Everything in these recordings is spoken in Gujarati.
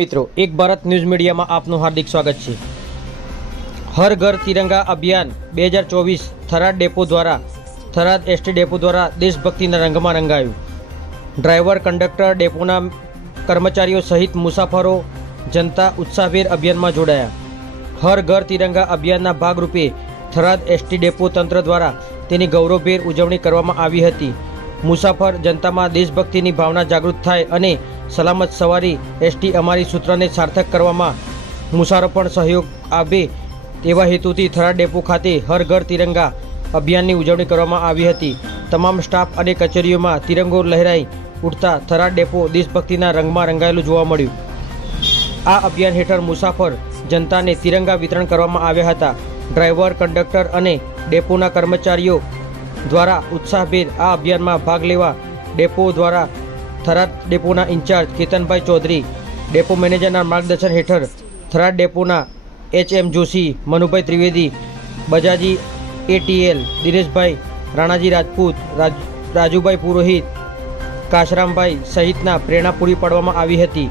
મિત્રો એક ભારત ન્યૂઝ મીડિયામાં આપનું હાર્દિક સ્વાગત છે। હર ઘર તિરંગા અભિયાન 2024 થરાદ ડેપો દ્વારા થરાદ એસટી ડેપો દ્વારા દેશભક્તિના રંગમાં રંગાયું। ડ્રાઈવર કંડક્ટર ડેપોના કર્મચારીઓ સહિત મુસાફરો જનતા ઉત્સાહભેર અભિયાનમાં જોડાયા। હર ઘર તિરંગા અભિયાનના ભાગરૂપે થરાદ એસટી ડેપો તંત્ર દ્વારા તેની ગૌરવભેર ઉજવણી કરવામાં આવી હતી। મુસાફર જનતામાં દેશભક્તિની ભાવના જાગૃત થાય અને સલામત સવારી એસટી અમારી સૂત્રને સાર્થક કરવામાં મુસાફરો પણ સહયોગ આપે તેવા હેતુથી થરાદ ડેપો ખાતે હર ઘર તિરંગા અભિયાનની ઉજવણી કરવામાં આવી હતી। તમામ સ્ટાફ અને કચેરીઓમાં તિરંગો લહેરાઈ ઉઠતા થરાદ ડેપો દેશભક્તિના રંગમાં રંગાયેલું જોવા મળ્યું। આ અભિયાન હેઠળ મુસાફર જનતાને તિરંગા વિતરણ કરવામાં આવ્યા હતા। ડ્રાઈવર કંડક્ટર અને ડેપોના કર્મચારીઓ દ્વારા ઉત્સાહભેર આ અભિયાનમાં ભાગ લેવા ડેપો દ્વારા થરાદ ડેપોના ઇન્ચાર્જ કેતનભાઈ ચૌધરી, ડેપો મેનેજરના માર્ગદર્શન હેઠળ થરાદ ડેપોના HM જોશી, મનુભાઈ ત્રિવેદી, બજાજી ATL, દિનેશભાઈ, રાણાજી રાજપૂત, રાજુભાઈ પુરોહિત, કાશરામભાઈ સહિતના પ્રેરણા પૂરી પાડવામાં આવી હતી।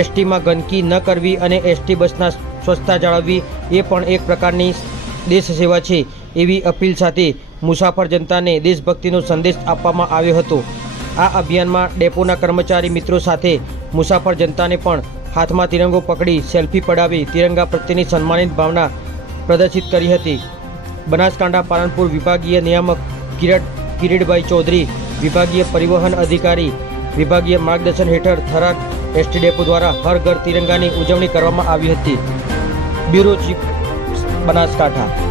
એસટીમાં ગંદકી ન કરવી અને એસટી બસના સ્વચ્છતા જાળવવી એ પણ એક પ્રકારની દેશ સેવા છે એવી અપીલ સાથે મુસાફર જનતાને દેશભક્તિનો સંદેશ આપવામાં આવ્યો હતો। આ અભિયાનમાં ડેપોના કર્મચારી મિત્રો સાથે મુસાફર જનતાને પણ હાથમાં તિરંગો પકડી સેલ્ફી પડાવી તિરંગા પ્રત્યેની સન્માનિત ભાવના પ્રદર્શિત કરી હતી। બનાસકાંઠા પાલનપુર વિભાગીય નિયામક કિરીટભાઈ ચૌધરી, વિભાગીય પરિવહન અધિકારી, વિભાગીય માર્ગદર્શન હેઠળ થરાદ એસટી ડેપો દ્વારા હર ઘર તિરંગાની ઉજવણી કરવામાં આવી હતી। Bureau chief, Banaskantha.